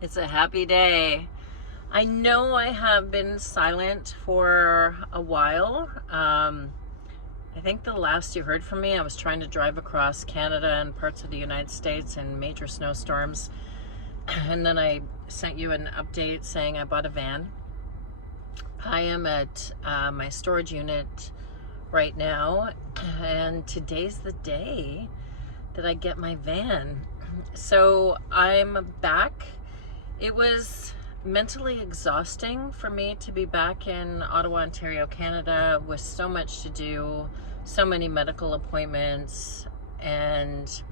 It's a happy day. I know I have been silent for a while. I think the last you heard from me, I was trying to drive across Canada and parts of the United States in major snowstorms. And then I sent you an update saying I bought a van. I am at my storage unit right now, and today's the day that I get my van. So I'm back. It was mentally exhausting for me to be back in Ottawa, Ontario, Canada, with so much to do, so many medical appointments, and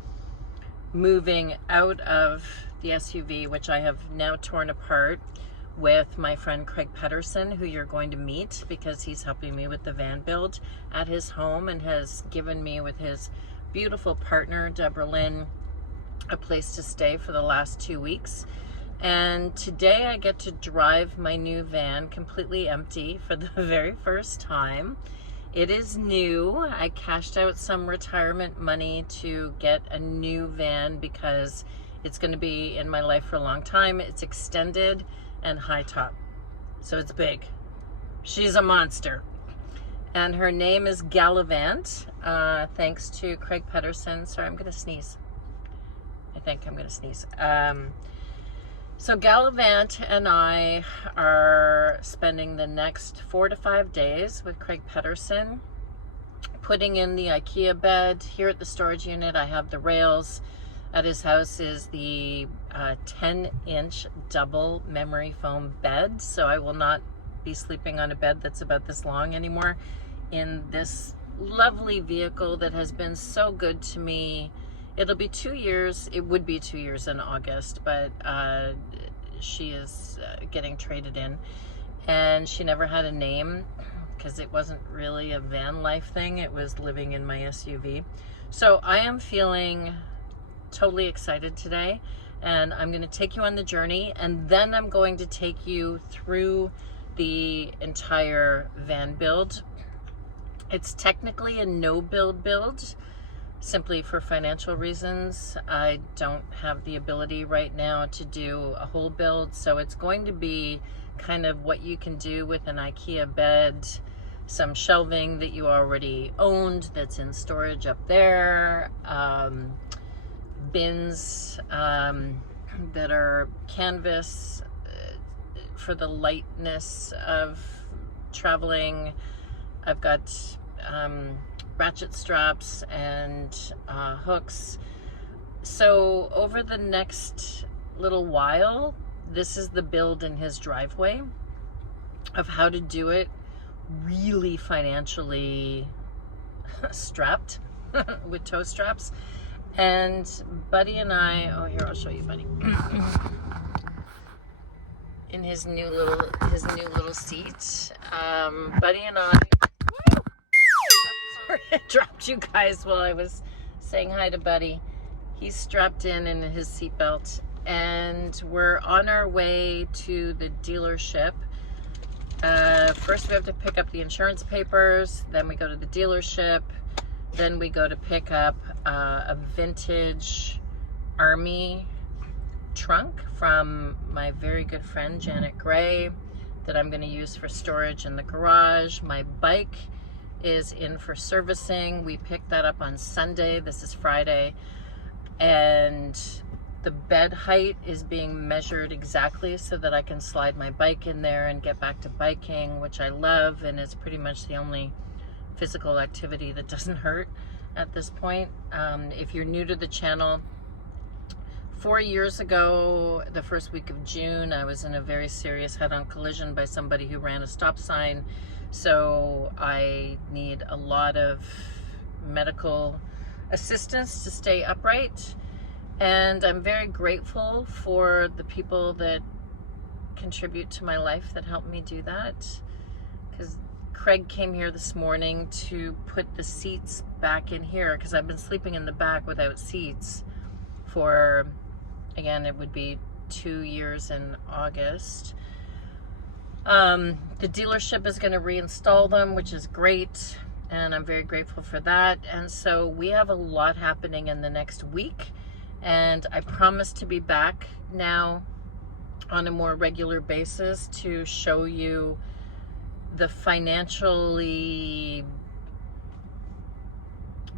moving out of the SUV, which I have now torn apart with my friend Craig Pedersen, who you're going to meet because he's helping me with the van build at his home and has given me, with his beautiful partner, Deborah Lynn, a place to stay for the last 2 weeks. And today I get to drive my new van completely empty for the very first time. It is new. I cashed out some retirement money to get a new van because it's going to be in my life for a long time. It's extended and high top, so it's big. She's a monster, and her name is Gallivant, thanks to Craig Pedersen. Sorry, I'm gonna sneeze. I think I'm gonna sneeze. So Gallivant and I are spending the next 4 to 5 days with Craig Pedersen, putting in the IKEA bed. Here at the storage unit, I have the rails. At his house is the 10-inch double memory foam bed, so I will not be sleeping on a bed that's about this long anymore in this lovely vehicle that has been so good to me. It'll be 2 years. It would be 2 years in August, but she is getting traded in, and she never had a name because it wasn't really a van life thing. It was living in my SUV. So I am feeling totally excited today, and I'm going to take you on the journey, and then I'm going to take you through the entire van build. It's technically a no build, simply for financial reasons. I don't have the ability right now to do a whole build, so it's going to be kind of what you can do with an IKEA bed, some shelving that you already owned that's in storage up there, bins that are canvas for the lightness of traveling. I've got ratchet straps and hooks. So over the next little while, this is the build in his driveway of how to do it really financially strapped with toe straps. And Buddy and I, oh here, I'll show you Buddy. In his new little seat. Buddy and I, sorry, I dropped you guys while I was saying hi to Buddy. He's strapped in his seatbelt, and we're on our way to the dealership. First we have to pick up the insurance papers, then we go to the dealership, then we go to pick up a vintage Army trunk from my very good friend Janet Gray that I'm going to use for storage in the garage. My bike is in for servicing. We picked that up on Sunday. This is Friday, and the bed height is being measured exactly so that I can slide my bike in there and get back to biking, which I love, and it's pretty much the only physical activity that doesn't hurt at this point. If you're new to the channel, 4 years ago, the first week of June, I was in a very serious head-on collision by somebody who ran a stop sign. So I need a lot of medical assistance to stay upright. And I'm very grateful for the people that contribute to my life that help me do that. Because Craig came here this morning to put the seats back in here, because I've been sleeping in the back without seats for, again, it would be 2 years in August. The dealership is going to reinstall them, which is great, and I'm very grateful for that. And so we have a lot happening in the next week, and I promise to be back now on a more regular basis to show you the financially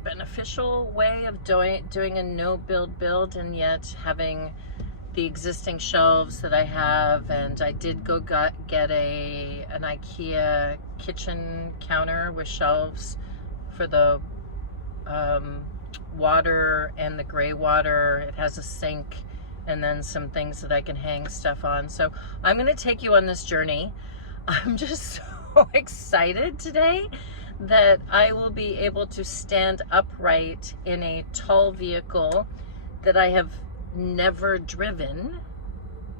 beneficial way of doing a no build, and yet having the existing shelves that I have. And I did go get an IKEA kitchen counter with shelves for the water and the gray water. It has a sink and then some things that I can hang stuff on. So I'm going to take you on this journey. I'm just so excited today that I will be able to stand upright in a tall vehicle that I have never driven.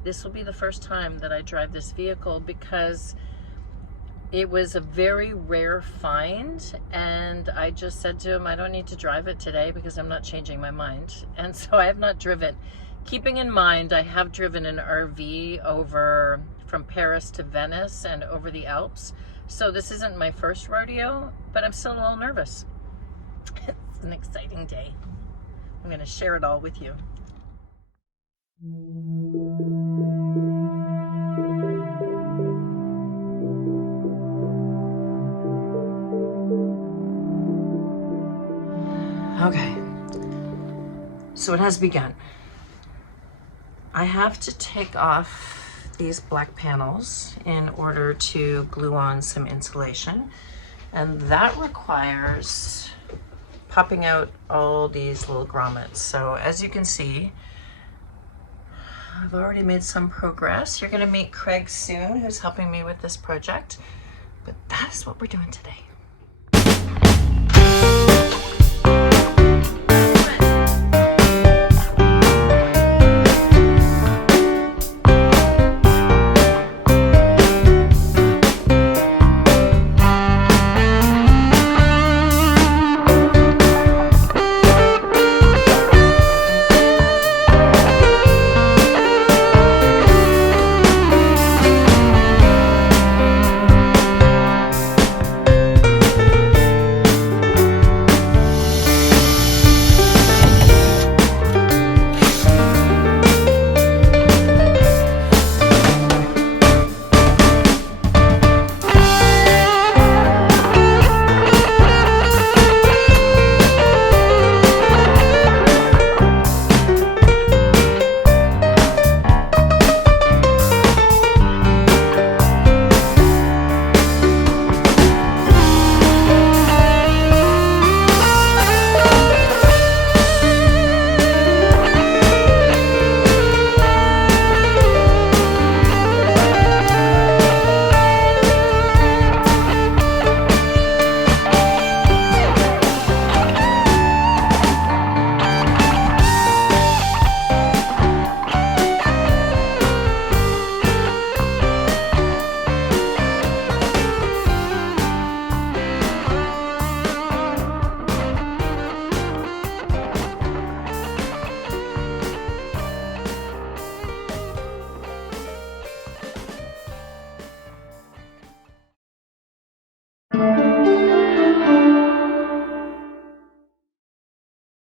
This will be the first time that I drive this vehicle because it was a very rare find, and I just said to him, I don't need to drive it today because I'm not changing my mind. And so I have not driven. Keeping in mind, I have driven an RV over from Paris to Venice and over the Alps. So this isn't my first rodeo, but I'm still a little nervous. It's an exciting day. I'm going to share it all with you. Okay, so it has begun. I have to take off these black panels in order to glue on some insulation, and that requires popping out all these little grommets. So as you can see, I've already made some progress. You're going to meet Craig soon, who's helping me with this project, but that is what we're doing today.